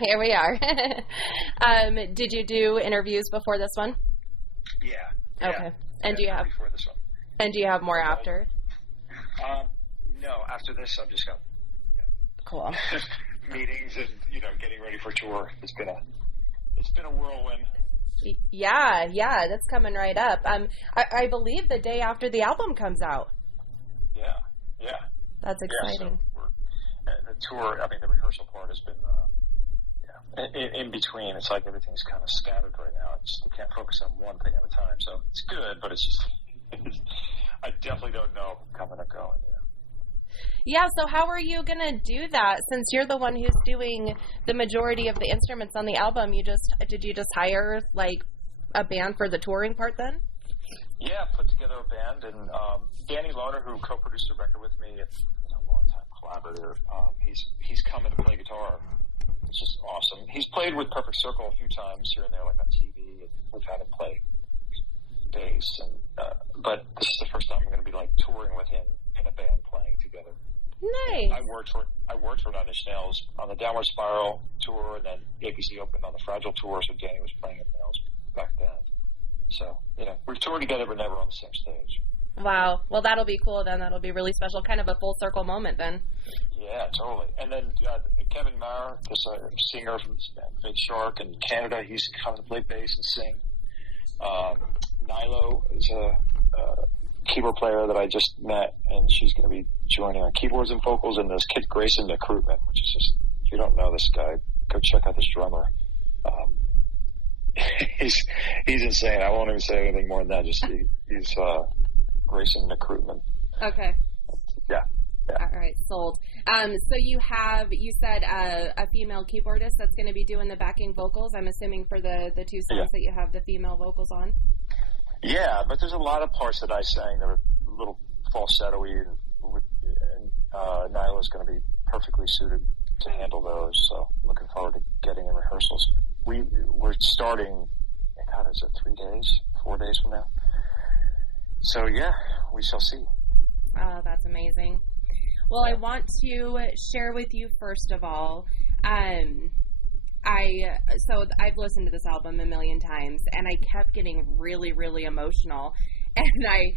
Here we are. Did you do interviews before this one? Yeah. Okay. And do you have before this one? And do you have more after? No. After this, I've just got cool meetings and getting ready for tour. It's been a whirlwind. Yeah, that's coming right up. I believe the day after the album comes out. Yeah. That's exciting. Yeah, so the tour. I mean, the rehearsal part has been. In between, it's like everything's kind of scattered right now. You can't focus on one thing at a time. So it's good, but it's just, I definitely don't know if I'm coming or going. Yeah, so how are you going to do that since you're the one who's doing the majority of the instruments on the album? Did you just hire like a band for the touring part then? Yeah, put together a band, and Danny Lohner, who co-produced the record with me, a long-time collaborator, he's coming to play guitar. It's just awesome. He's played with Perfect Circle a few times here and there, like on TV, and we've had him play bass. But this is the first time I'm going to be like touring with him in a band playing together. Nice. I worked for Nine Inch Nails on the Downward Spiral tour, and then APC opened on the Fragile tour. So Danny was playing in Nails back then. So we've toured together, but never on the same stage. Wow. Well, that'll be cool then. That'll be really special. Kind of a full circle moment then. Yeah, totally. And then Kevin Maher, this singer from Fake Shark in Canada, he's coming to play bass and sing. Nilo is a keyboard player that I just met, and she's going to be joining on keyboards and vocals. And there's Kid Grayson Recruitment, which is just, if you don't know this guy, go check out this drummer. He's insane. I won't even say anything more than that. Just he's Grayson Recruitment. Okay. Yeah. All right, sold. So you said a female keyboardist that's going to be doing the backing vocals. I'm assuming for the two songs that you have the female vocals on. Yeah, but there's a lot of parts that I sang that are a little falsetto-y, and Nyla's going to be perfectly suited to handle those. So looking forward to getting in rehearsals. We're starting. God, is it 4 days from now? So yeah, we shall see. Oh, that's amazing. Well, I want to share with you first of all. I've listened to this album a million times, and I kept getting really, really emotional. And I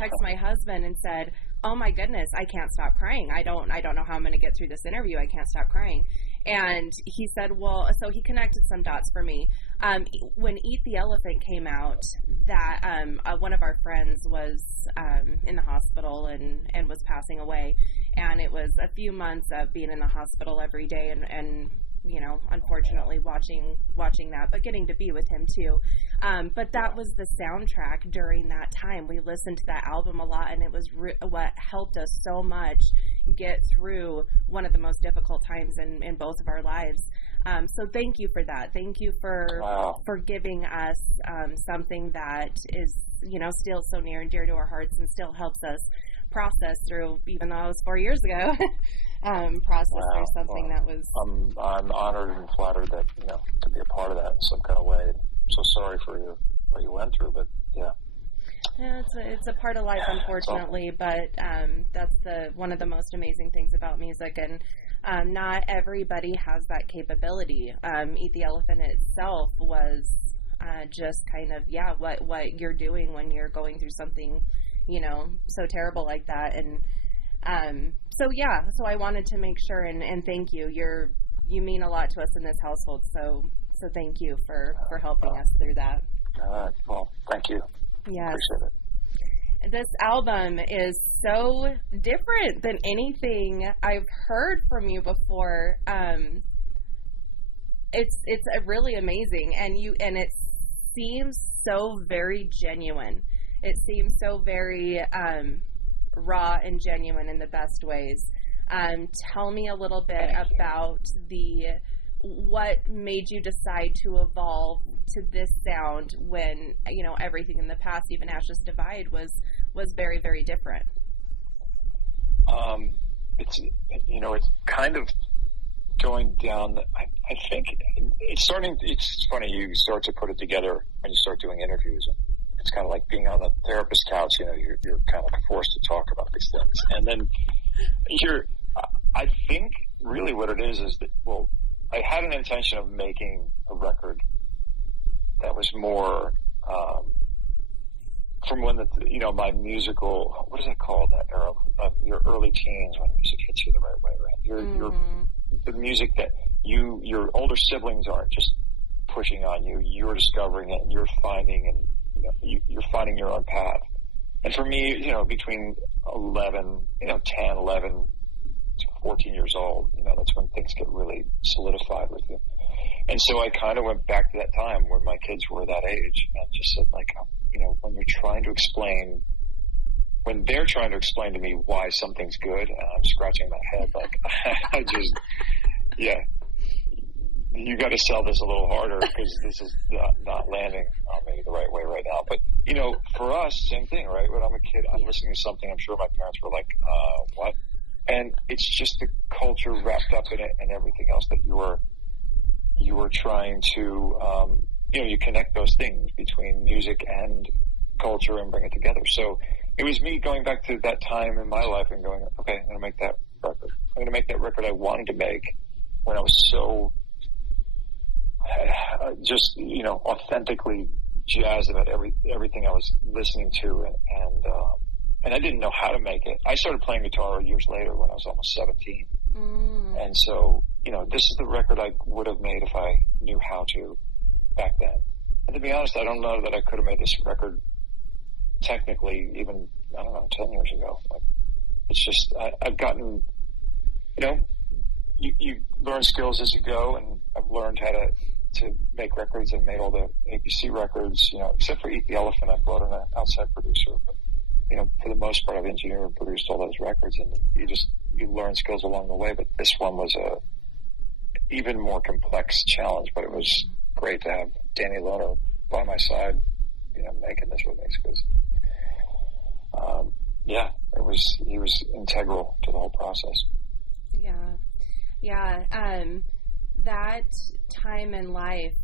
texted my husband and said, "Oh my goodness, I can't stop crying. I don't know how I'm going to get through this interview. I can't stop crying." And he said, "Well," so he connected some dots for me. When Eat the Elephant came out, that one of our friends was in the hospital and was passing away, and it was a few months of being in the hospital every day and unfortunately watching that, but getting to be with him too. But that was the soundtrack during that time. We listened to that album a lot, and it was what helped us so much get through one of the most difficult times in both of our lives. So thank you for that. Thank you for giving us something that is, still so near and dear to our hearts and still helps us process through, even though it was 4 years ago, through something that was... I'm honored and flattered that, to be a part of that in some kind of way. I'm so sorry for what you went through, but yeah. Yeah, it's a part of life, unfortunately, but that's one of the most amazing things about music, and not everybody has that capability. Eat the Elephant itself was just kind of, what you're doing when you're going through something, so terrible like that, and so I wanted to make sure and thank you. You mean a lot to us in this household, so thank you for helping us through that. Well, thank you. Yes. Appreciate it. This album is so different than anything I've heard from you before. It's really amazing, and it seems so very genuine. It seems so very raw and genuine in the best ways. Tell me a little bit about what made you decide to evolve to this sound when, everything in the past, even Ashes Divide, was very, very different. It's kind of going down, I think it's funny, you start to put it together when you start doing interviews. It's kind of like being on the therapist couch, you're kind of forced to talk about these things. And then I think really what it is that, I had an intention of making a record that was more from when my musical, what is it called, that era of your early teens when music hits you the right way, right? You're the music that your older siblings aren't just pushing on you. You're discovering it, and you're finding, and you're finding your own path. And for me, between 10, 11 to 14 years old, that's when things get really solidified with you. And so I kind of went back to that time when my kids were that age and just said, like, when they're trying to explain to me why something's good, and I'm scratching my head, like, you got to sell this a little harder because this is not landing on me the right way right now. But, for us, same thing, right? When I'm a kid, I'm listening to something, I'm sure my parents were like, what? And it's just the culture wrapped up in it and everything else that you were trying to, you connect those things between music and culture and bring it together. So it was me going back to that time in my life and going, okay, I'm going to make that record. I'm going to make that record I wanted to make when I was so just, authentically jazzed about everything I was listening to. And I didn't know how to make it. I started playing guitar years later when I was almost 17. And so, this is the record I would have made if I knew how to back then. And to be honest, I don't know that I could have made this record technically even, 10 years ago. Like, it's just, I've gotten, you learn skills as you go, and I've learned how to make records. I've made all the APC records, except for Eat the Elephant, I brought in an outside producer. But, for the most part, I've engineered and produced all those records, and you learn skills along the way. But this one was a even more complex challenge, but it was great to have Danny Lohner by my side, making this with me, because, he was integral to the whole process. That time in life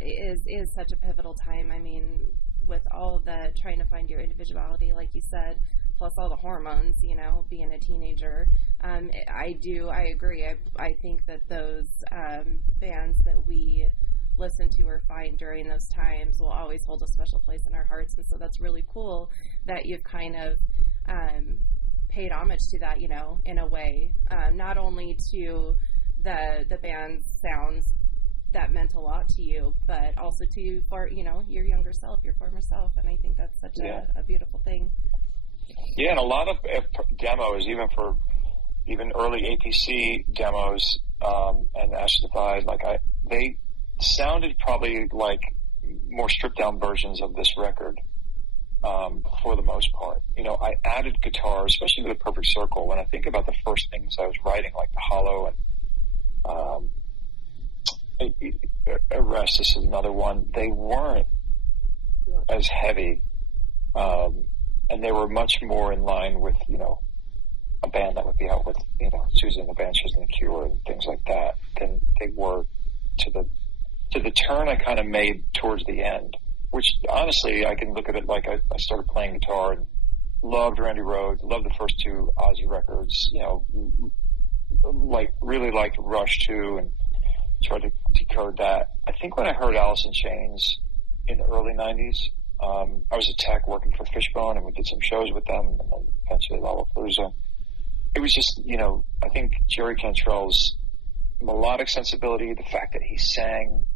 is such a pivotal time. I mean, with all the trying to find your individuality, like you said, plus all the hormones, being a teenager. I agree. I think that those bands that we listen to or find during those times will always hold a special place in our hearts. And so that's really cool that you've kind of paid homage to that, in a way, not only to the band's sounds that meant a lot to you, but also to your younger self, your former self. And I think that's such a beautiful thing. Yeah, and a lot of demos, even early APC demos, and Ash Divide, they sounded probably like more stripped down versions of this record, for the most part. I added guitar, especially to the Perfect Circle. When I think about the first things I was writing, like the Hollow and Arrest, this is another one, they weren't as heavy, and they were much more in line with, a band that would be out with, Susie and the Banshees and the Cure and things like that, than they were to the turn I kind of made towards the end, which honestly, I can look at it like I started playing guitar and loved Randy Rhoads, loved the first two Ozzy records, really liked Rush too, and tried to decode that. I think when I heard Alice in Chains in the early 90s, I was a tech working for Fishbone, and we did some shows with them, and then eventually Lollapalooza. It was just, I think Jerry Cantrell's melodic sensibility, the fact that he sang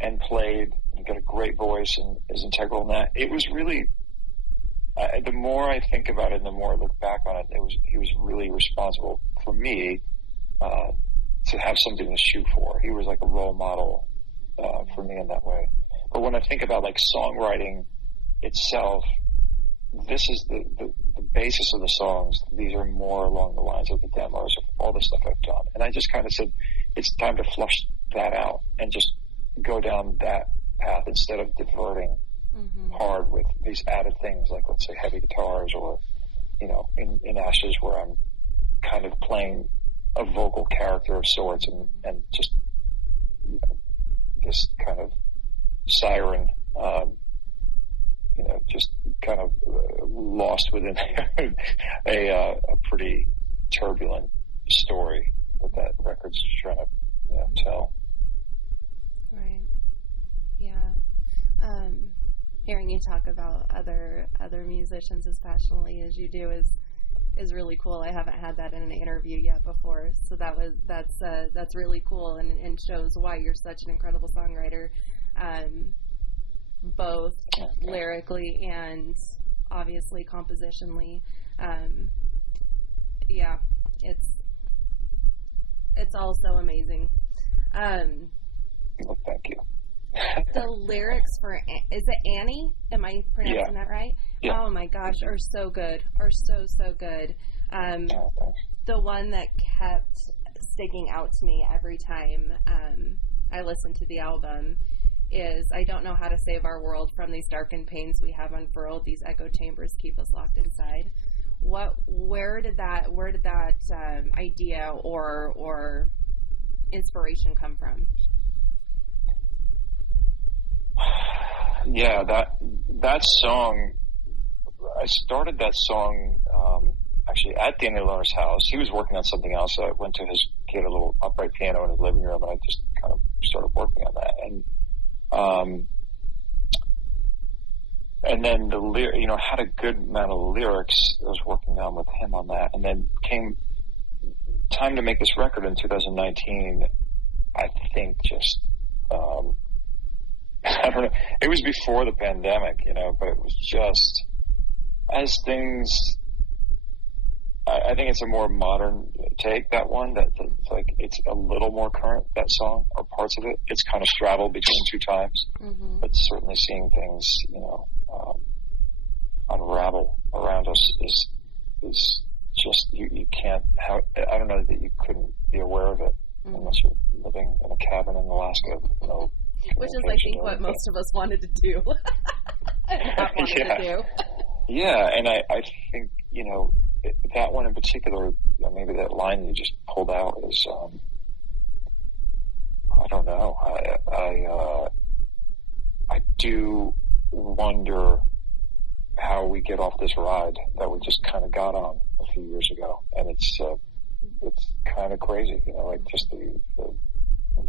and played, and got a great voice and is integral in that. It was really, the more I think about it and the more I look back on it, he was really responsible for me, to have something to shoot for. He was like a role model for me in that way. But when I think about songwriting itself, this is the basis of the songs. These are more along the lines of the demos of all the stuff I've done. And I just kind of said, it's time to flush that out and just go down that path instead of diverting hard with these added things, like, let's say, heavy guitars, or, in Ashes, where I'm kind of playing a vocal character of sorts, and just this kind of siren, just kind of lost within a pretty turbulent story that record's trying to tell. Right. Yeah. Hearing you talk about other musicians as passionately as you do is really cool. I haven't had that in an interview yet before, so that's really cool and shows why you're such an incredible songwriter, both lyrically and obviously compositionally. Yeah, it's all so amazing. Well, thank you. The lyrics for, is it Annie? Am I pronouncing that right? Yeah. Oh my gosh, are so good. Are so good. The one that kept sticking out to me every time I listened to the album is, I don't know how to save our world from these darkened pains we have unfurled. These echo chambers keep us locked inside. Where did that idea or inspiration come from? Yeah, that song, I started that song actually at Danny Lerner's house. He was working on something else, so I went to he had a little upright piano in his living room, and I just kind of started working on that. And then had a good amount of lyrics I was working on with him on that. And then came time to make this record in 2019, I think just, I don't know. It was before the pandemic, but it was just as things. I think it's a more modern take, that one. That's like it's a little more current, that song, or parts of it. It's kind of straddled between two times, but certainly seeing things, unravel around us is just you can't. I don't know that you couldn't be aware of it unless you're living in a cabin in Alaska. Which is, I think, what most of us wanted to do. To do. Yeah, and I think, that one in particular, maybe that line you just pulled out is, I don't know. I do wonder how we get off this ride that we just kind of got on a few years ago, and it's kind of crazy, like just the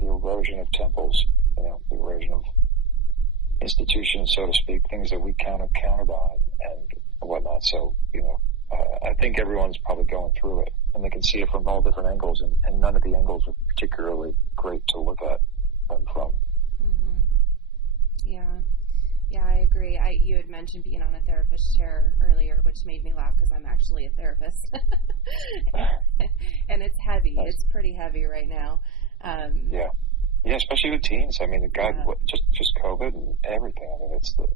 erosion of temples. The erosion of institutions, so to speak, things that we kind of counted on and whatnot. So, I think everyone's probably going through it, and they can see it from all different angles, and none of the angles are particularly great to look at them from. Mm-hmm. Yeah, I agree. You had mentioned being on a therapist chair earlier, which made me laugh because I'm actually a therapist. And it's heavy. It's pretty heavy right now. Yeah, especially with teens. I mean, just COVID and everything. I mean, it's the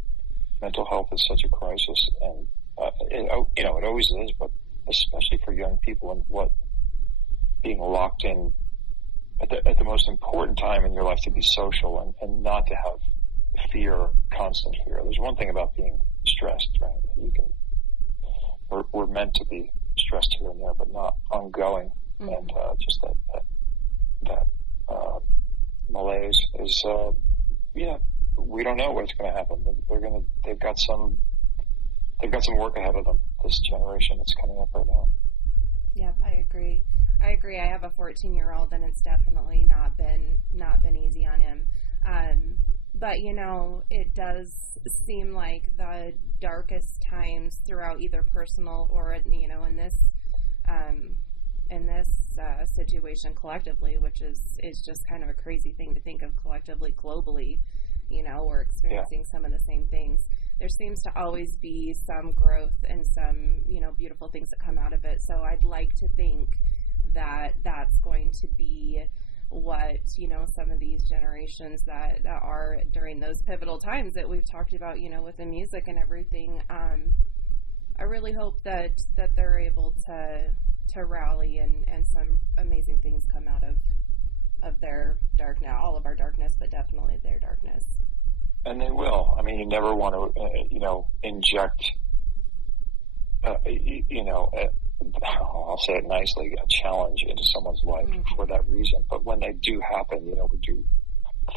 mental health is such a crisis, and it always is, but especially for young people, and what being locked in at the most important time in your life to be social and not to have fear, constant fear. There's one thing about being stressed, right? We're meant to be stressed here and there, but not ongoing, and just that malaise is, we don't know what's going to happen. They've got some work ahead of them. This generation that's coming up right now. Yep, I agree. I have a 14-year-old, and it's definitely not been easy on him. But it does seem like the darkest times throughout either personal or in this situation collectively, which is just kind of a crazy thing to think of collectively, globally, we're experiencing some of the same things. There seems to always be some growth and some, beautiful things that come out of it. So I'd like to think that that's going to be what, some of these generations that are during those pivotal times that we've talked about, with the music and everything. I really hope that they're able to rally and some amazing things come out of their dark now, all of our darkness, but definitely their darkness. And they will. I mean, you never want to, inject, I'll say it nicely, a challenge into someone's life for that reason. But when they do happen, we do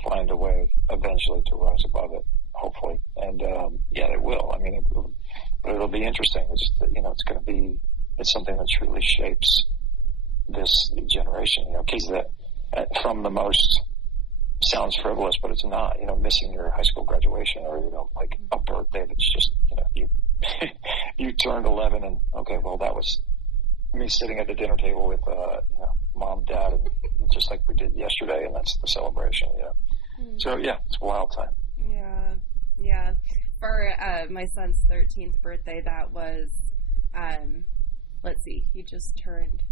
find a way eventually to rise above it, hopefully. And, they will. I mean, it'll be interesting. It's, it's going to be, it's something that truly shapes this generation. Kids that from the most, sounds frivolous, but it's not, missing your high school graduation or, like a birthday that's just, you, you turned 11 and, okay, well, that was me sitting at the dinner table with, mom, dad, and just like we did yesterday, and that's the celebration, So, yeah, it's a wild time. Yeah. For my son's 13th birthday, that was, let's see, he just turned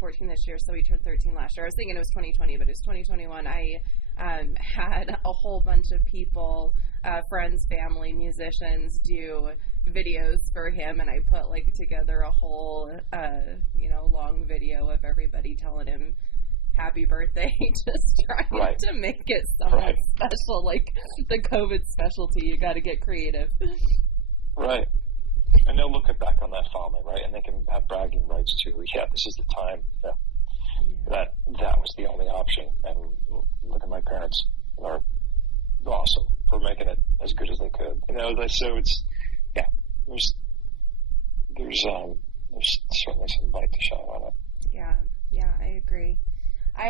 14 this year, so he turned 13 last year. I was thinking it was 2020, but it was 2021. I had a whole bunch of people, friends, family, musicians, do videos for him, and I put together a whole long video of everybody telling him happy birthday, just trying to make it somewhat special, like the COVID specialty. You got to get creative. Right. And they'll look back on that fondly, right? And they can have bragging rights too. Yeah, this is the time that was the only option. And look at my parents; they're awesome for making it as good as they could. So it's there's certainly some light to shine on it. Yeah, I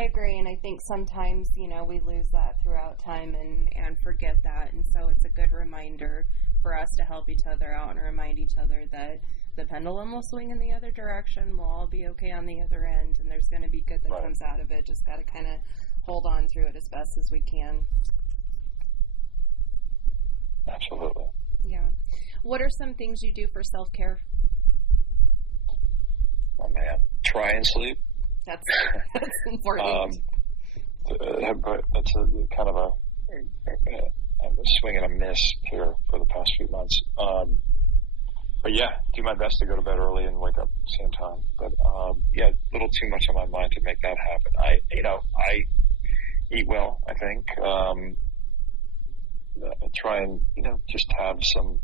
agree, and I think sometimes we lose that throughout time and forget that, and so it's a good reminder for us to help each other out and remind each other that the pendulum will swing in the other direction. We'll all be okay on the other end, and there's going to be good that comes out of it. Just got to kind of hold on through it as best as we can. Absolutely. Yeah. What are some things you do for self-care? Oh, man. Try and sleep. That's important. But that's a kind of a swing and a miss here for the past few months. But yeah, do my best to go to bed early and wake up at the same time. But a little too much on my mind to make that happen. I eat well, I think. Try and just have some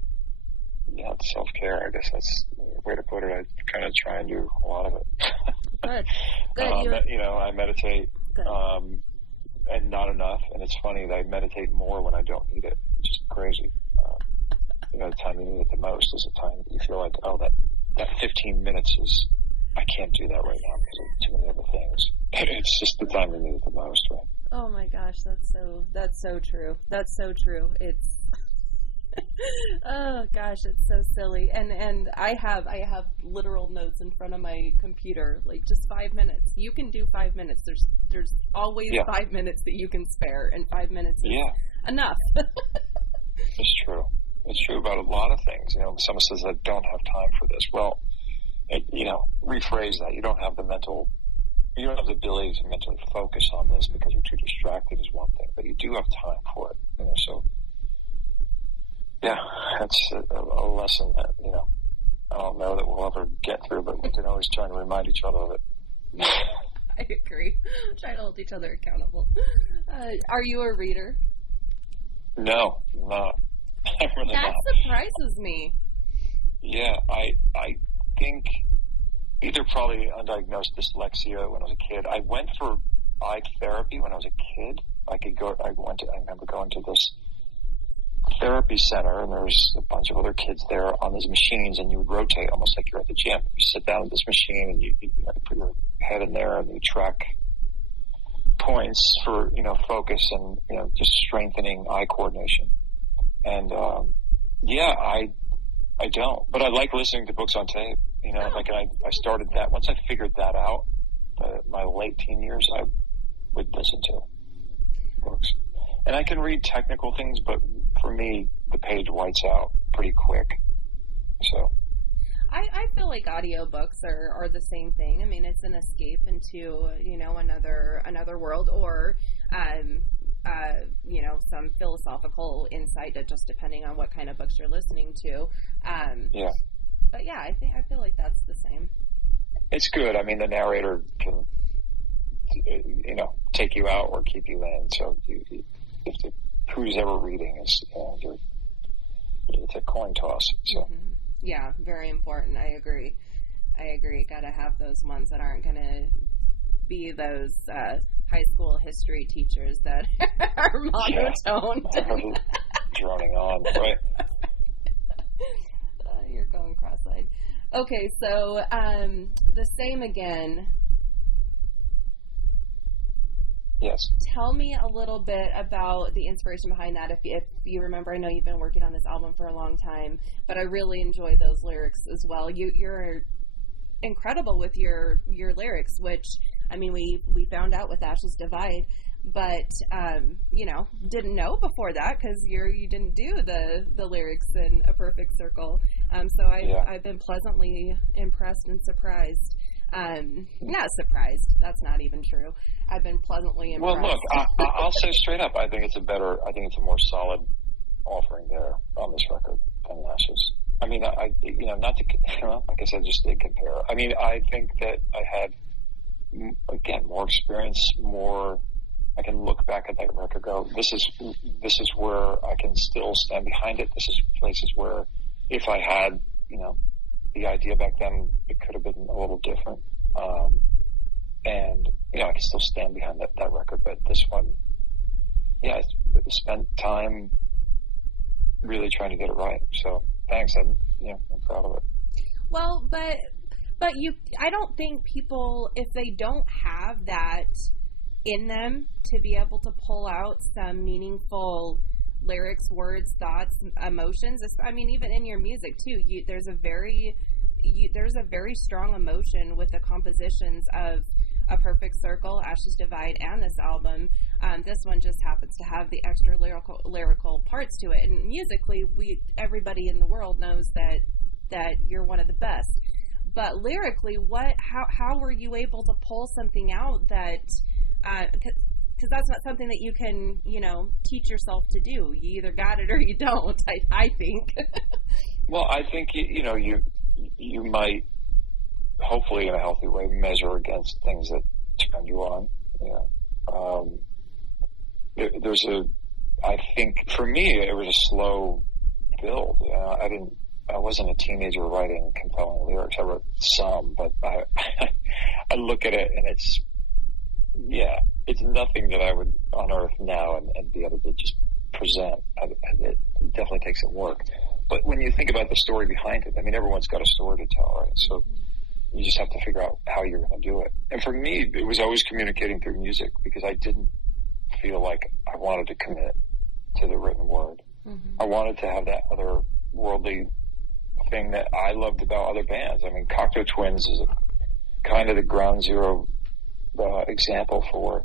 self-care. I guess that's the way to put it. I kind of try and do a lot of it. Good. I meditate. Good. And not enough. And it's funny that I meditate more when I don't need it, which is crazy. The time you need it the most is the time that you feel like, oh, that 15 minutes is, I can't do that right now because of too many other things. It's just the time you need it the most, right? Oh my gosh, that's so true. That's so true. It's oh gosh, it's so silly. And I have literal notes in front of my computer, like just 5 minutes. You can do 5 minutes. There's always 5 minutes that you can spare, and 5 minutes is enough. It's true. It's true about a lot of things. Someone says, I don't have time for this. Well, rephrase that. You don't have the ability to mentally focus on this because you're too distracted is one thing, but you do have time for it. So yeah, that's a lesson that, I don't know that we'll ever get through, but we can always try to remind each other of it. I agree. Try to hold each other accountable. Are you a reader? No, I'm not. Really that not. Surprises me. Yeah, I think either probably undiagnosed dyslexia when I was a kid. I went for eye therapy when I was a kid. I remember going to this therapy center, and there was a bunch of other kids there on these machines, and you would rotate almost like you're at the gym. You sit down at this machine, and you put your head in there, and you track points for focus and just strengthening eye coordination. And I don't, but I like listening to books on tape. I started that once I figured that out. My late teen years, I would listen to books. And I can read technical things, but for me, the page whites out pretty quick. So I feel like audiobooks are the same thing. I mean, it's an escape into, another world, or some philosophical insight, just depending on what kind of books you're listening to. But yeah, I feel like that's the same. It's good. I mean, the narrator can, take you out or keep you in. So who's ever reading is, it's a coin toss. So. Mm-hmm. Yeah, very important. I agree. Got to have those ones that aren't going to be those high school history teachers that are monotone. Droning on, right? You're going cross-eyed. Okay, so the same again. Yes. Tell me a little bit about the inspiration behind that. If you remember, I know you've been working on this album for a long time, but I really enjoy those lyrics as well. You're incredible with your lyrics, which, I mean, we found out with Ashes Divide, but didn't know before that because you didn't do the lyrics in A Perfect Circle. So I've been pleasantly impressed and surprised. Not surprised. That's not even true. I've been pleasantly impressed. Well, look, I'll say straight up, I think it's a more solid offering there on this record than Lashes. I mean, not to, like I said, just to compare. I mean, I think that I had, again, more experience, I can look back at that record, go, this is where I can still stand behind it. This is places where if I had, the idea back then, it could have been a little different. And, I can still stand behind that record, but this one, I spent time really trying to get it right. So thanks. I'm proud of it. Well, but I don't think people, if they don't have that in them to be able to pull out some meaningful lyrics, words, thoughts, emotions. I mean, even in your music too, there's a very strong emotion with the compositions of A Perfect Circle, Ashes Divide, and this album. This one just happens to have the extra lyrical parts to it. And musically, everybody in the world knows that you're one of the best. But lyrically, how were you able to pull something out that? Because that's not something that you can, teach yourself to do. You either got it or you don't, I think. Well, I think, you might, hopefully in a healthy way, measure against things that turn you on. I think for me, it was a slow build. I wasn't a teenager writing compelling lyrics. I wrote some, but I look at it and it's nothing that I would unearth now and be able to just present. It definitely takes some work. But when you think about the story behind it, I mean, everyone's got a story to tell, right? So you just have to figure out how you're going to do it. And for me, it was always communicating through music because I didn't feel like I wanted to commit to the written word. Mm-hmm. I wanted to have that other worldly thing that I loved about other bands. I mean, Cocteau Twins is kind of the ground zero example for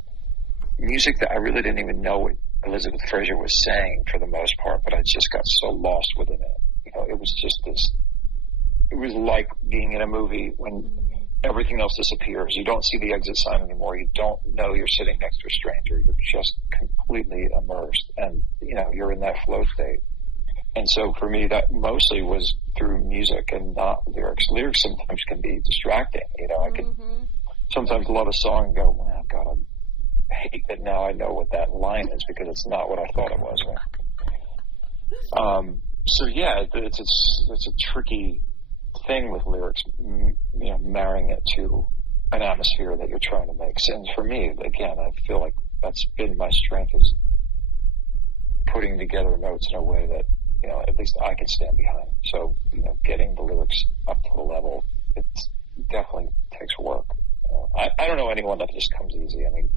music that I really didn't even know what Elizabeth Fraser was saying for the most part, but I just got so lost within it. It was just it was like being in a movie when everything else disappears. You don't see the exit sign anymore. You don't know you're sitting next to a stranger. You're just completely immersed and, you're in that flow state. And so for me, that mostly was through music and not lyrics. Lyrics sometimes can be distracting. I could sometimes love a song and go, "Man, God, I hate that now I know what that line is because it's not what I thought it was." Right? So yeah, it's a tricky thing with lyrics, marrying it to an atmosphere that you're trying to make. And for me, again, I feel like that's been my strength is putting together notes in a way that, at least I can stand behind. So, getting the lyrics up to the level, it definitely takes work. I don't know anyone that just comes easy. I mean,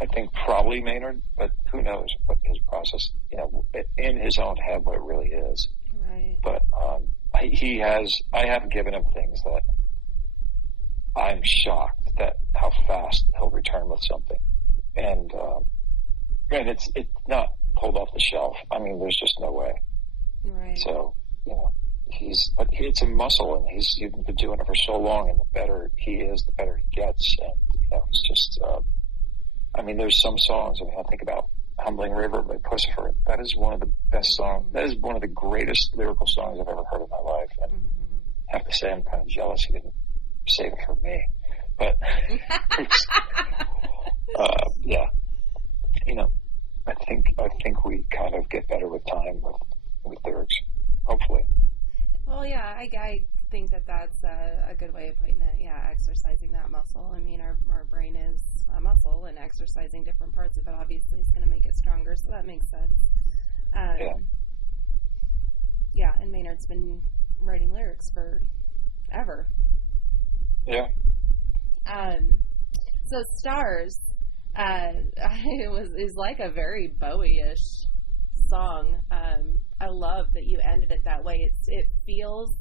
I think probably Maynard, but who knows what his process, in his own head, what it really is. Right. But I have given him things that I'm shocked that how fast he'll return with something. And it's not pulled off the shelf. I mean, there's just no way. Right. So, but it's a muscle, and he's been doing it for so long, and the better he is, the better he gets. And, it's just, there's some songs, I think about Humbling River by Pussifer. That is one of the best songs. That is one of the greatest lyrical songs I've ever heard in my life. And I have to say, I'm kind of jealous he didn't save it for me. But, yeah. I think we kind of get better with time with lyrics, hopefully. Well, yeah, I think that's a good way of putting it. Yeah, exercising that muscle. I mean, our brain is a muscle, and exercising different parts of it obviously is going to make it stronger, so that makes sense. Yeah, and Maynard's been writing lyrics forever. Yeah. So Stars, It was like a very Bowie-ish song. I love that you ended it that way. It feels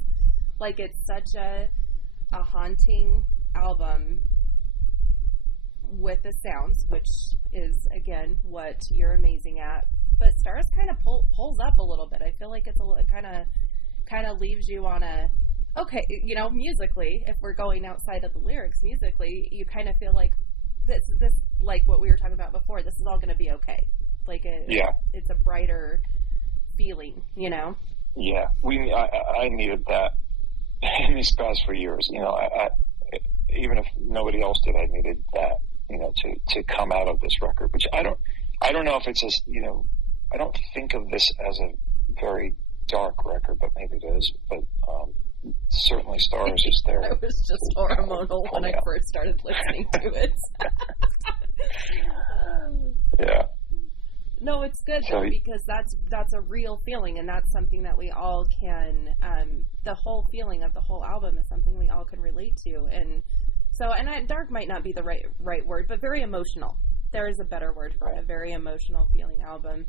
like it's such a haunting album with the sounds, which is again what you're amazing at. But Stars kind of pulls up a little bit. I feel like it kind of leaves you on a okay, musically. If we're going outside of the lyrics, musically, you kind of feel like this like what we were talking about before. This is all going to be okay. Like it's a brighter feeling, Yeah, I needed that in these past 4 years. I even if nobody else did, I needed that. To come out of this record, which I don't know if it's I don't think of this as a very dark record, but maybe it is. But certainly Stars is there. I was just hormonal when I first started listening to it. Yeah. No, it's good though, because that's a real feeling, and that's something that we all can. The whole feeling of the whole album is something we all can relate to, and so dark might not be the right word, but very emotional. There is a better word for it. A very emotional feeling album.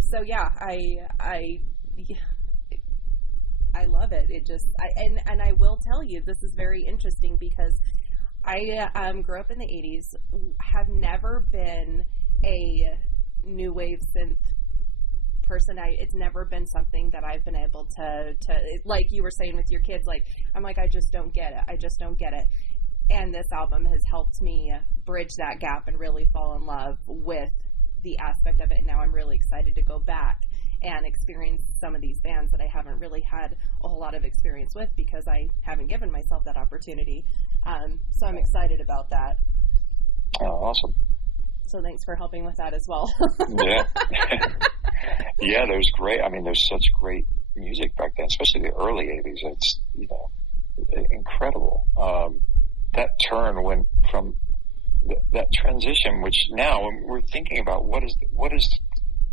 So yeah, I love it. It just and I will tell you, this is very interesting because I grew up in the 80s, have never been a new wave synth person. It's never been something that I've been able to like you were saying with your kids, like I'm like, I just don't get it. And this album has helped me bridge that gap and really fall in love with the aspect of it. And now I'm really excited to go back and experience some of these bands that I haven't really had a whole lot of experience with because I haven't given myself that opportunity. So I'm excited about that. Oh, awesome. So thanks for helping with that as well. Yeah. Yeah, there's great. I mean, there's such great music back then, especially the early 80s. It's, incredible. That turn went from that transition, which now when we're thinking about what is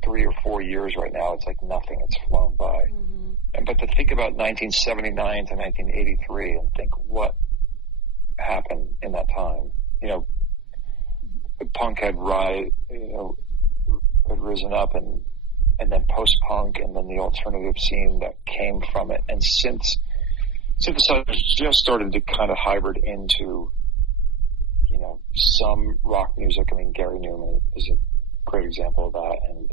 3 or 4 years right now, it's like nothing. It's flown by. Mm-hmm. But to think about 1979 to 1983 and think what happened in that time, punk had risen up, and then post-punk, and then the alternative scene that came from it, and synthesizers just started to kind of hybrid into some rock music. I mean, Gary Newman is a great example of that, and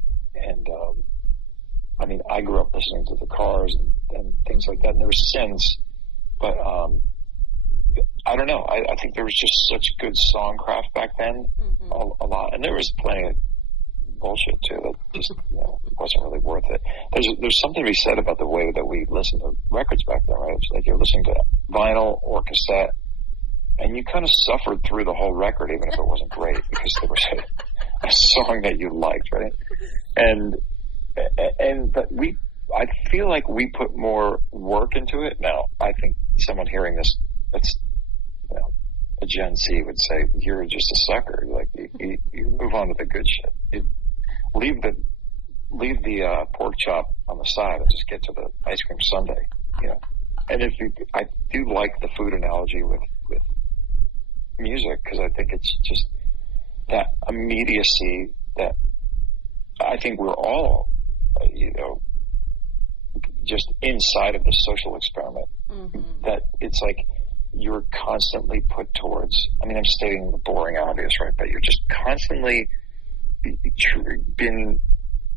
I mean, I grew up listening to the Cars and things like that, and there was synths, but I don't know. I think there was just such good songcraft back then, mm-hmm. a lot, and there was plenty of bullshit too that just wasn't really worth it. There's something to be said about the way that we listened to records back then, right? It's like you're listening to vinyl or cassette, and you kind of suffered through the whole record, even if it wasn't great, because there was a song that you liked, right? But I feel like we put more work into it. Now, I think someone hearing this, that's a Gen Z would say, you're just a sucker. Like you move on to the good shit. You leave the pork chop on the side and just get to the ice cream sundae. And I do like the food analogy with music, because I think it's just that immediacy that I think we're all, just inside of the social experiment. Mm-hmm. That it's like you're constantly put towards, I mean, I'm stating the boring obvious, right? But you're just constantly been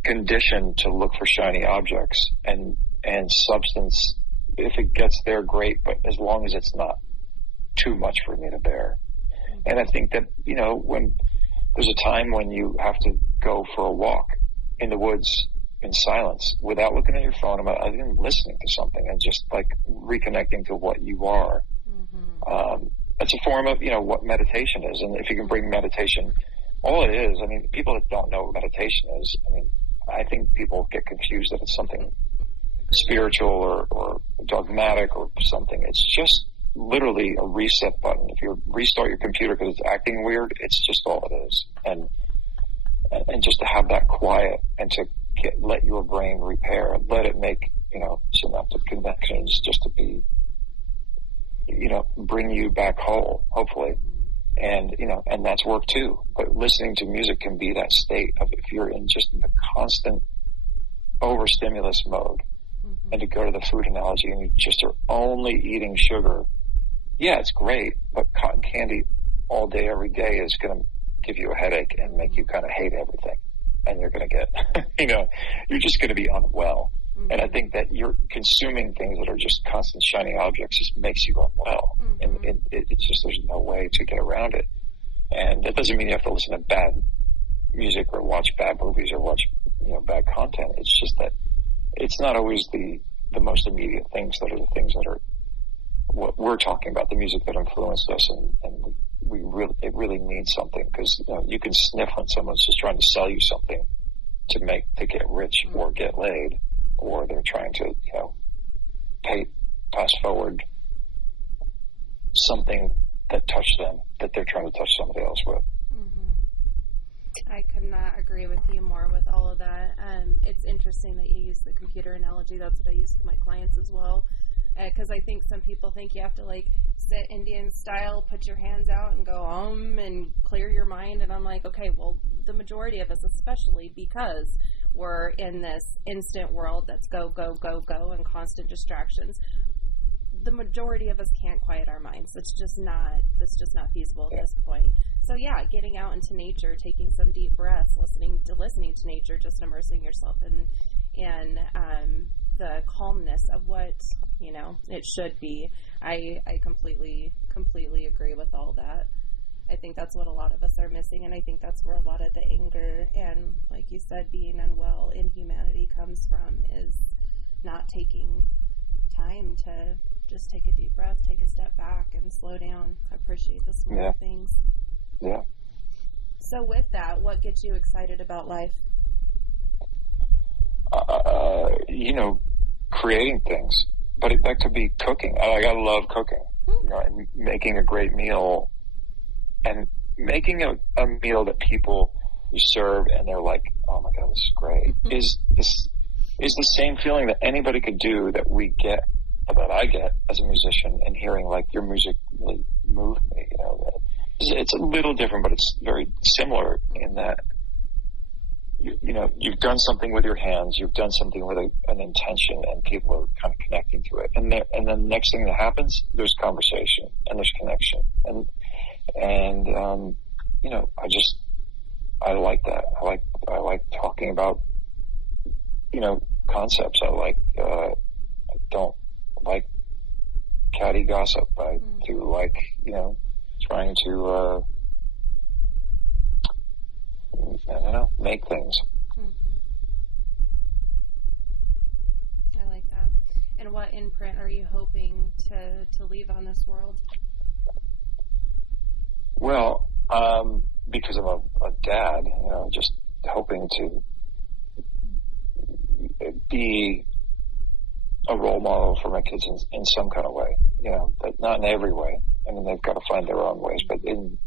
conditioned to look for shiny objects and substance. If it gets there, great, but as long as it's not too much for me to bear. Mm-hmm. And I think that, when there's a time when you have to go for a walk in the woods in silence without looking at your phone, I think listening to something and just like reconnecting to what you are. Mm-hmm. It's a form of, what meditation is. And if you can bring meditation, all it is, I mean, people that don't know what meditation is, I mean, I think people get confused that it's something spiritual or dogmatic or something. It's just literally a reset button. If you restart your computer because it's acting weird, it's just all it is. And just to have that quiet and to let your brain repair, let it make, synaptic connections just to be, bring you back whole, hopefully. And, and that's work too. But listening to music can be that state of, if you're in just the constant overstimulus mode, and to go to the food analogy, and you just are only eating sugar, yeah, it's great, but cotton candy all day, every day is going to give you a headache and make you kind of hate everything. And you're going to get, you're just going to be unwell. And I think that you're consuming things that are just constant shiny objects just makes you unwell. And it's just, there's no way to get around it. And that doesn't mean you have to listen to bad music or watch bad movies or watch, bad content. It's just that it's not always the most immediate things that are the things that are what we're talking about, the music that influenced us, and it really means something, because you can sniff when someone's just trying to sell you something to get rich or get laid, or they're trying to pass forward something that touched them that they're trying to touch somebody else with. I could not agree with you more with all of that. It's interesting that you use the computer analogy. That's what I use with my clients as well. Because I think some people think you have to sit Indian style, put your hands out and go and clear your mind. And I'm like, okay, well, the majority of us, especially because we're in this instant world that's go, go, go, go, and constant distractions, the majority of us can't quiet our minds. That's just not feasible at this point. So yeah, getting out into nature, taking some deep breaths, listening to nature, just immersing yourself in the calmness of what it should be. I completely agree with all that. I think that's what a lot of us are missing, and I think that's where a lot of the anger and, like you said, being unwell in humanity comes from, is not taking time to just take a deep breath, take a step back, and slow down. Appreciate the small things. Yeah. So with that, what gets you excited about life? Creating things. But that could be cooking. I love cooking. And making a great meal, and making a meal that people you serve and they're like, oh my God, this is great. is the same feeling that anybody could do, that I get as a musician, and hearing your music really moved me. It's a little different, but it's very similar in that you've done something with your hands, you've done something with an intention, and people are kind of connecting to it. And then the next thing that happens, there's conversation and there's connection. And I like that. I like talking about, concepts. I don't like catty gossip. I do like, trying to, make things. I like that. And what imprint are you hoping to leave on this world? Well, because I'm a dad, just hoping to be a role model for my kids in some kind of way, but not in every way. I mean, they've got to find their own ways, but in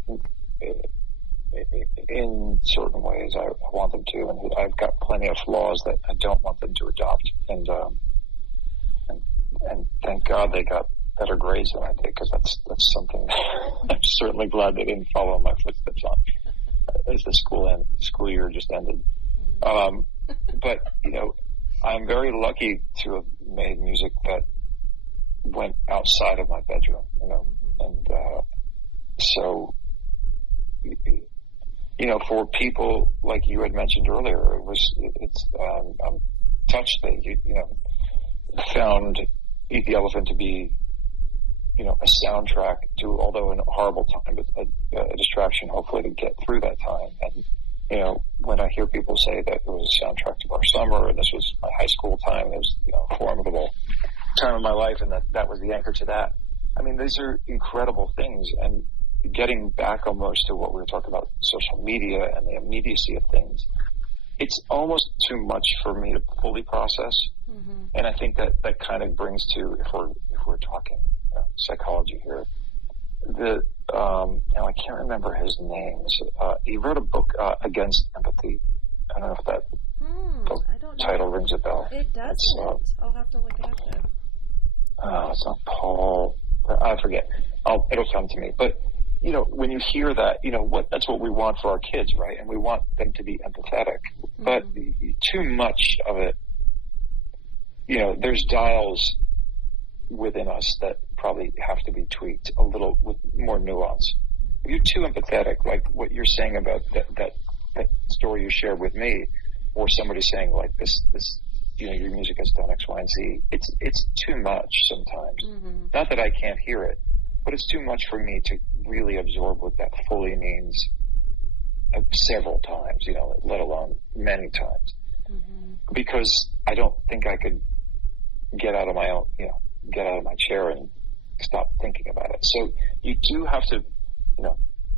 certain ways, I want them to, and I've got plenty of flaws that I don't want them to adopt, and thank God they got better grades than I did, because that's something I'm certainly glad they didn't follow in my footsteps on as the school year just ended. But I'm very lucky to have made music that went outside of my bedroom, and so. For people like you had mentioned earlier, I'm touched that you found Eat the Elephant to be, a soundtrack to, although in a horrible time, but a distraction, hopefully, to get through that time. And, when I hear people say that it was a soundtrack to our summer, and this was my high school time, it was, a formidable time of my life, and that was the anchor to that. I mean, these are incredible things, and getting back almost to what we were talking about, social media and the immediacy of things, it's almost too much for me to fully process. And I think that kind of brings to, if we're talking psychology here, now I can't remember his name. He wrote a book, Against Empathy. I don't know if that book title rings a bell. It doesn't. I'll have to look it up though. It's not Paul. I forget. It'll come to me. But when you hear that, that's what we want for our kids, right? And we want them to be empathetic. Mm-hmm. But too much of it, there's dials within us that probably have to be tweaked a little with more nuance. If you're too empathetic, like what you're saying about that story you shared with me, or somebody saying like this, your music has done X, Y, and Z. It's too much sometimes. Mm-hmm. Not that I can't hear it, but it's too much for me to really absorb what that fully means several times, let alone many times. Mm-hmm. Because I don't think I could get out of my chair and stop thinking about it. So you do have to,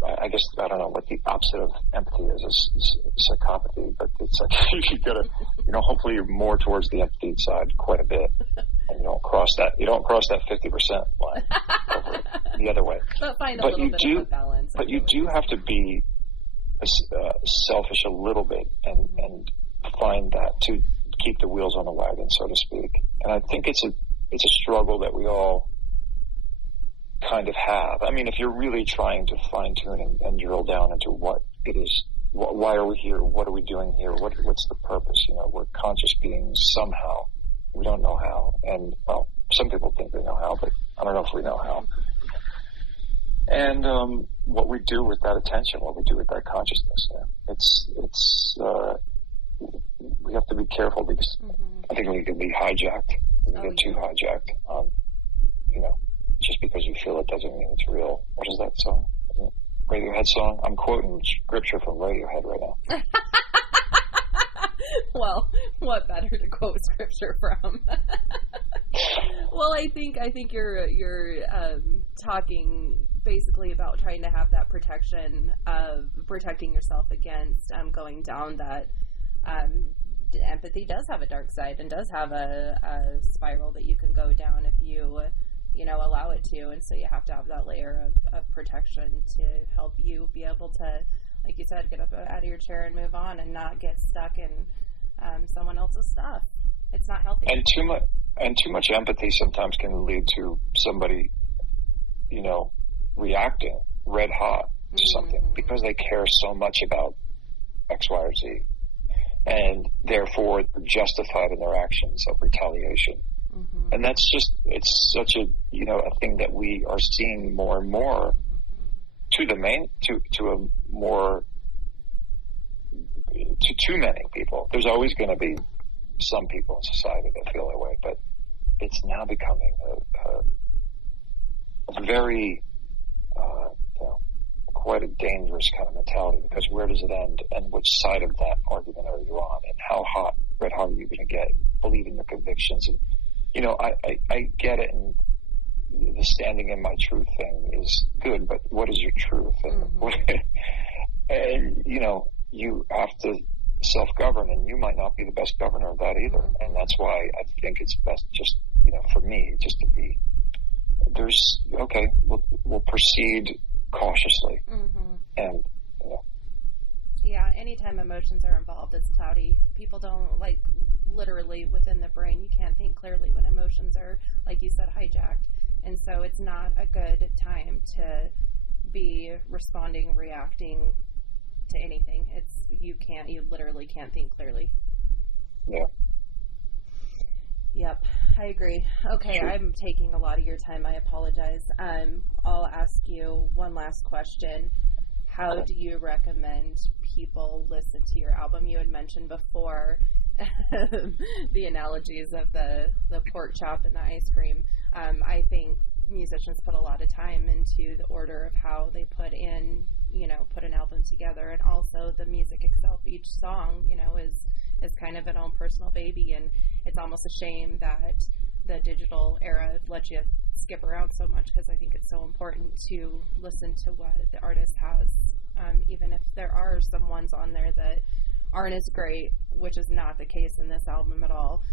I guess, I don't know what the opposite of empathy is psychopathy, but it's like you gotta, hopefully you're more towards the empathy side quite a bit, and you don't cross that 50% line over the other way. But find a little bit of a balance. But you do have to be selfish a little bit and find that to keep the wheels on the wagon, so to speak. And I think it's a struggle that we all kind of have. I mean, if you're really trying to fine tune and drill down into what it is, why are we here? What are we doing here? What's the purpose? We're conscious beings somehow. We don't know how. And, well, some people think they know how, but I don't know if we know how. And what we do with that attention, what we do with that consciousness, we have to be careful because I think we can be hijacked. We can get too hijacked. Just because you feel it doesn't mean it's real. What is that song? Radiohead song? I'm quoting scripture from Radiohead right now. Well, what better to quote scripture from? Well, I think you're talking basically about trying to have that protection of protecting yourself against going down that. Empathy does have a dark side and does have a spiral that you can go down if you allow it to, and so you have to have that layer of protection to help you be able to, like you said, get up out of your chair and move on and not get stuck in someone else's stuff. It's not healthy. And too much empathy sometimes can lead to somebody, reacting red hot to something because they care so much about X, Y, or Z. And therefore justified in their actions of retaliation. Mm-hmm. And that's just, it's such a thing that we are seeing more and more to too many people. There's always going to be some people in society that feel that way, but it's now becoming a very, quite a dangerous kind of mentality, because where does it end and which side of that argument are you on, and how red hot are you going to get, believe in your convictions. And I get it, and the standing in my truth thing is good, but what is your truth? And you have to self-govern, and you might not be the best governor of that either. And that's why I think it's best just for me just to be we'll proceed cautiously. And yeah, anytime emotions are involved, it's cloudy. People don't, literally within the brain, you can't think clearly when emotions are, like you said, hijacked. And so it's not a good time to be responding, reacting to anything. You literally can't think clearly. Yeah. Yep, I agree. Okay, sure. I'm taking a lot of your time. I apologize. I'll ask you one last question. How do you recommend people listen to your album? You had mentioned before the analogies of the pork chop and the ice cream. I think musicians put a lot of time into the order of how they put an album together, and also the music itself. Each song, is kind of an own personal baby, and it's almost a shame that the digital era lets you skip around so much, because I think it's so important to listen to what the artist has, even if there are some ones on there that aren't as great, which is not the case in this album at all.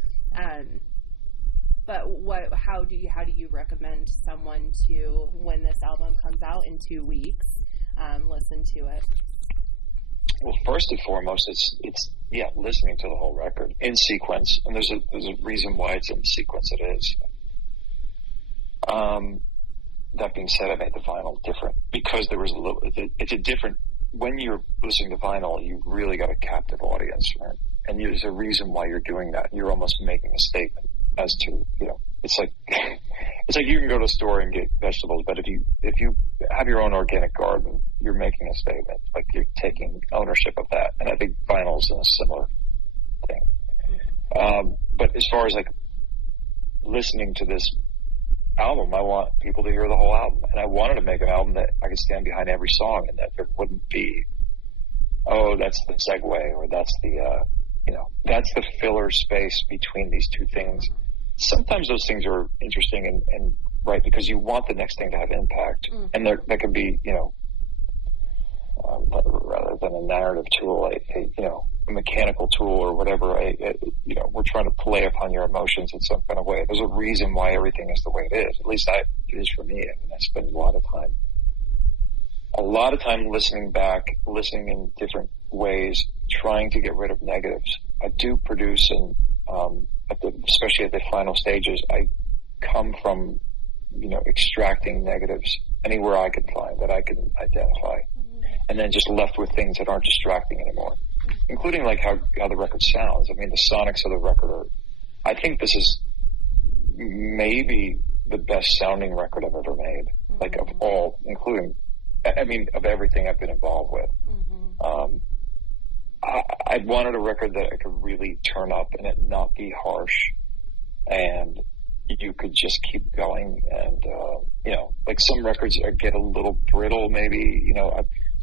But how do you recommend someone to, when this album comes out in 2 weeks, listen to it? Well, first and foremost, it's listening to the whole record in sequence, and there's a reason why it's in the sequence it is. that being said, I made the vinyl different because there was it's a different, when you're listening to vinyl, you really got a captive audience, right? And there's a reason why you're doing that. You're almost making a statement as to, you know, it's like you can go to a store and get vegetables, but if you have your own organic garden, you're making a statement, like you're taking ownership of that. And I think vinyl's in a similar thing. Mm-hmm. But as far as like listening to this album, I want people to hear the whole album, and I wanted to make an album that I could stand behind every song, and that there wouldn't be, oh, that's the segue, or that's the that's the filler space between these two things. Sometimes those things are interesting and right, because you want the next thing to have impact, and that could be, you know, rather than a narrative tool, a mechanical tool or whatever. You know, we're trying to play upon your emotions in some kind of way. There's a reason why everything is the way it is. At least it is for me. I mean, I spend a lot of time listening back, listening in different ways, trying to get rid of negatives. I do produce, and especially at the final stages, I come from, you know, extracting negatives anywhere I can find that I can identify, and then just left with things that aren't distracting anymore, including like how the record sounds. I mean, the sonics of the record I think this is maybe the best sounding record I've ever made, like of all, including, I mean, of everything I've been involved with. I wanted a record that I could really turn up and it not be harsh, and you could just keep going. And, you know, like some records get a little brittle, maybe, you know,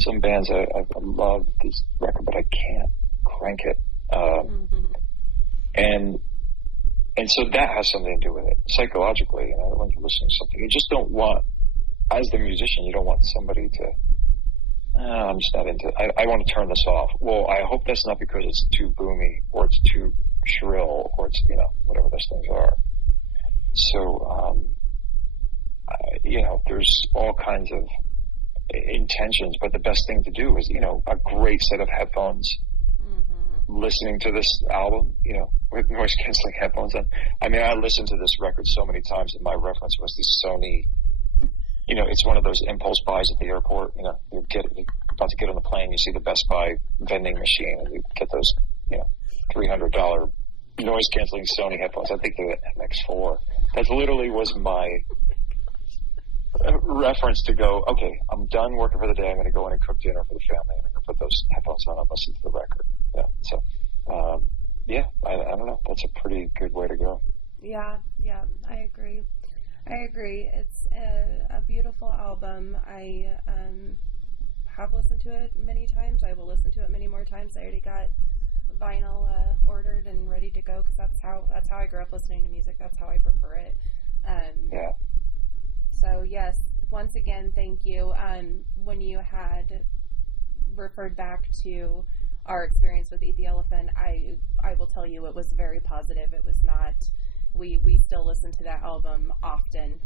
some bands I love this record, but I can't crank it. And so that has something to do with it psychologically. You know, when you're listening to something, you just don't want, as the musician, you don't want somebody to, I'm just not into it. I want to turn this off. Well, I hope that's not because it's too boomy or it's too shrill or it's, you know, whatever those things are. So, you know, there's all kinds of intentions, but the best thing to do is, you know, a great set of headphones, listening to this album, you know, with noise canceling headphones on. I mean, I listened to this record so many times, and my reference was this Sony. You know, it's one of those impulse buys at the airport. You know, you're about to get on the plane, you see the Best Buy vending machine, and you get those, you know, $300 noise canceling Sony headphones. I think they're the MX4. That literally was my reference to go, okay, I'm done working for the day. I'm going to go in and cook dinner for the family, and I'm going to put those headphones on and listen to the record. Yeah. So, yeah, I don't know. That's a pretty good way to go. Yeah, I agree. It's a beautiful album. I have listened to it many times. I will listen to it many more times. I already got vinyl ordered and ready to go because that's how I grew up listening to music. That's how I prefer it. Yeah. So yes, once again, thank you. When you had referred back to our experience with Eat the Elephant, I will tell you it was very positive. It was not. We still listen to that album often.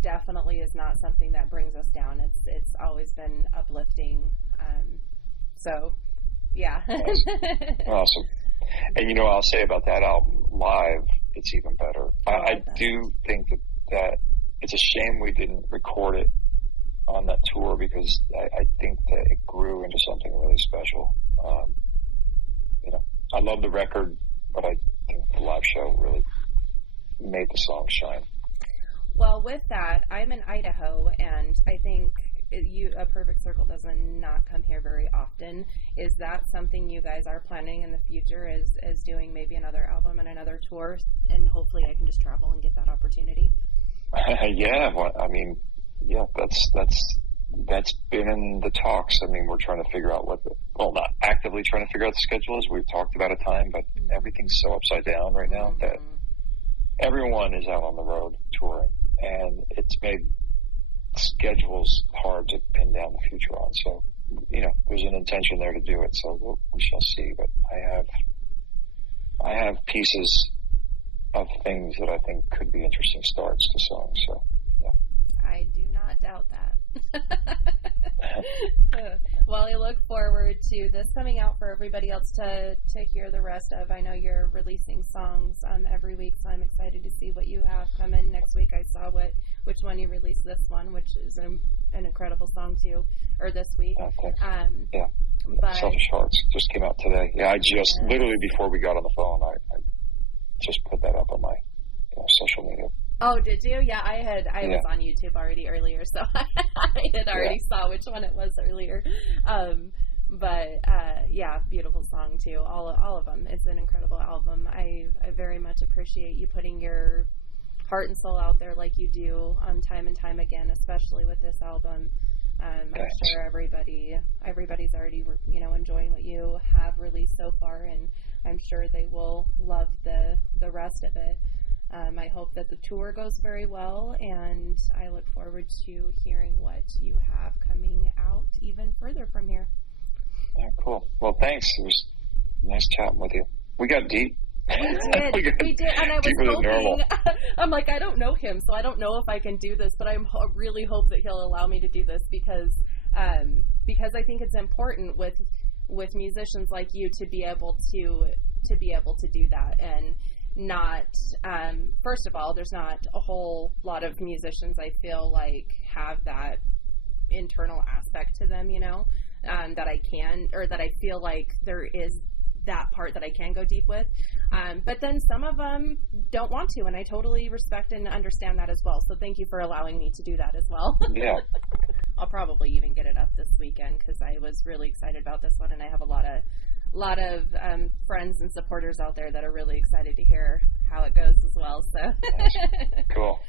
Definitely is not something that brings us down. It's always been uplifting. So, yeah. Awesome. And you know, I'll say about that album, live, it's even better. I do think that it's a shame we didn't record it on that tour, because I think that it grew into something really special. You know, I love the record, but I think the live show really made the song shine. Well, with that, I'm in Idaho, and I think A Perfect Circle does not come here very often. Is that something you guys are planning in the future, as doing maybe another album and another tour, and hopefully I can just travel and get that opportunity? Yeah, well, I mean, yeah, that's been in the talks. I mean, we're trying to figure out not actively trying to figure out the schedule is. We've talked about a time, but everything's so upside down right now that everyone is out on the road touring, and it's made schedules hard to pin down the future on. So, you know, there's an intention there to do it. So we shall see. But I have pieces of things that I think could be interesting starts to songs. So, yeah. I do not doubt that. Well, I look forward to this coming out for everybody else to hear the rest of. I know you're releasing songs every week, so I'm excited to see what you have coming next week. I saw which one you released this one, which is an incredible song too, or this week. Yeah. But Selfish Hearts just came out today. Yeah, I just literally before we got on the phone, I just put that up on my social media. Oh, did you? Yeah, I was on YouTube already earlier, so I had already saw which one it was earlier. Yeah, beautiful song too. All of them. It's an incredible album. I very much appreciate you putting your heart and soul out there like you do time and time again, especially with this album. I'm sure everybody's already enjoying what you have released so far, and I'm sure they will love the rest of it. I hope that the tour goes very well, and I look forward to hearing what you have coming out even further from here. Yeah, cool. Well, thanks. It was nice chatting with you. We got deep. We did, and I was hoping, I'm like, I don't know him, so I don't know if I can do this, but I really hope that he'll allow me to do this because I think it's important with musicians like you to be able to do that, and not, first of all, there's not a whole lot of musicians I feel like have that internal aspect to them, that I can, or that I feel like there is that part that I can go deep with. But then some of them don't want to, and I totally respect and understand that as well. So thank you for allowing me to do that as well. Yeah. I'll probably even get it up this weekend because I was really excited about this one, and I have a lot of friends and supporters out there that are really excited to hear how it goes as well. So cool.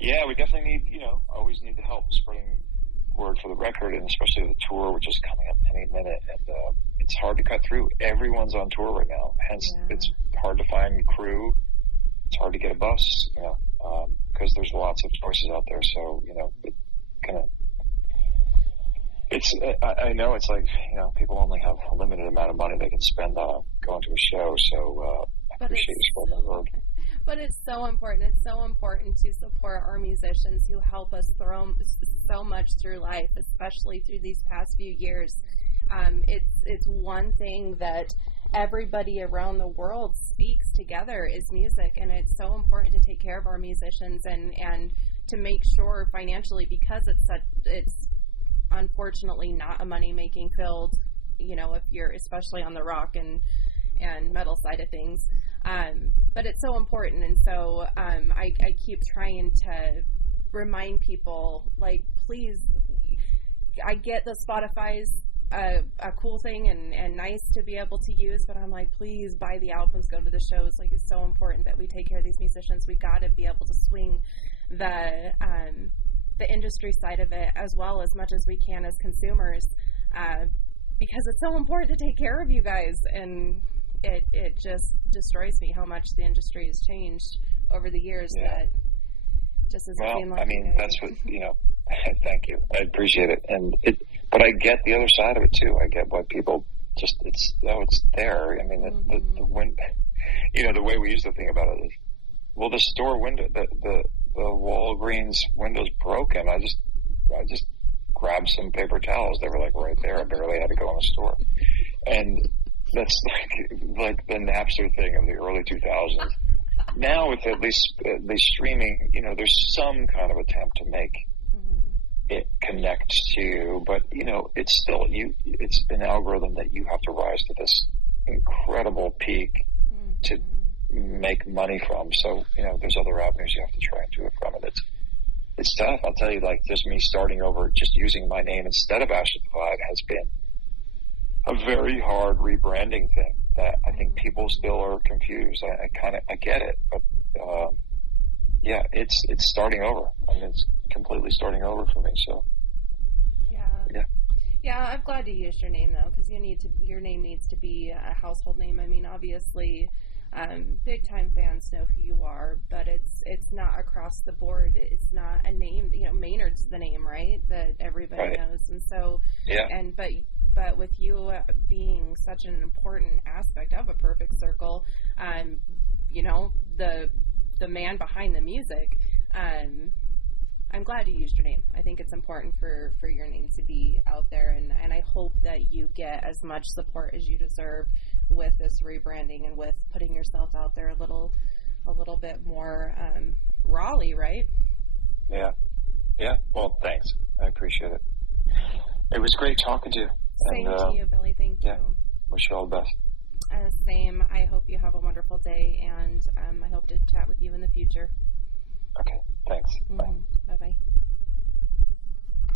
Yeah, we definitely need, always need the help spreading word for the record, and especially the tour, which is coming up any minute. And it's hard to cut through. Everyone's on tour right now. Hence, it's hard to find crew. It's hard to get a bus, because there's lots of choices out there. So, it kind of. I know it's like, people only have a limited amount of money they can spend on going to a show, so I appreciate you spreading that word. But it's so important. It's so important to support our musicians who help us through so much through life, especially through these past few years. It's one thing that everybody around the world speaks together is music, and it's so important to take care of our musicians and to make sure financially, because it's unfortunately not a money-making field, if you're especially on the rock and metal side of things. But it's so important, and so I keep trying to remind people, like, please, I get that Spotify's a cool thing and nice to be able to use, but I'm like, please buy the albums, go to the shows. Like, it's so important that we take care of these musicians. We got to be able to swing the industry side of it as well as much as we can as consumers, because it's so important to take care of you guys, and it just destroys me how much the industry has changed over the years. That just as that's what thank you, I appreciate it, but I get the other side of it too. I get why people just it's there. I mean, the way we used to think about it is, well, the store window, the Walgreens window's broken. I just grabbed some paper towels. They were like right there. I barely had to go in the store. And that's like the Napster thing of the early 2000s. Now with at least the streaming, there's some kind of attempt to make it connect to you, but it's still it's an algorithm that you have to rise to this incredible peak to make money from. So, there's other avenues you have to try and do it from. And it's tough. I'll tell you, like, just me starting over, just using my name instead of Ashes Divide has been a very hard rebranding thing that I think people still are confused. I get it, but, it's starting over. I mean, it's completely starting over for me. So, yeah, I'm glad you used your name though, because your name needs to be a household name. I mean, obviously, big time fans know who you are, but it's not across the board. It's not a name. Maynard's the name, right? That everybody knows, and so but with you being such an important aspect of a Perfect Circle, the man behind the music, I'm glad you used your name. I think it's important for your name to be out there, and I hope that you get as much support as you deserve with this rebranding and with putting yourself out there a little bit more rawly, right? Yeah. Well, thanks. I appreciate it. It was great talking to you. Same to you, Billy. Thank you. Wish you all the best. Same. I hope you have a wonderful day, and I hope to chat with you in the future. Okay. Thanks. Bye. Mm-hmm.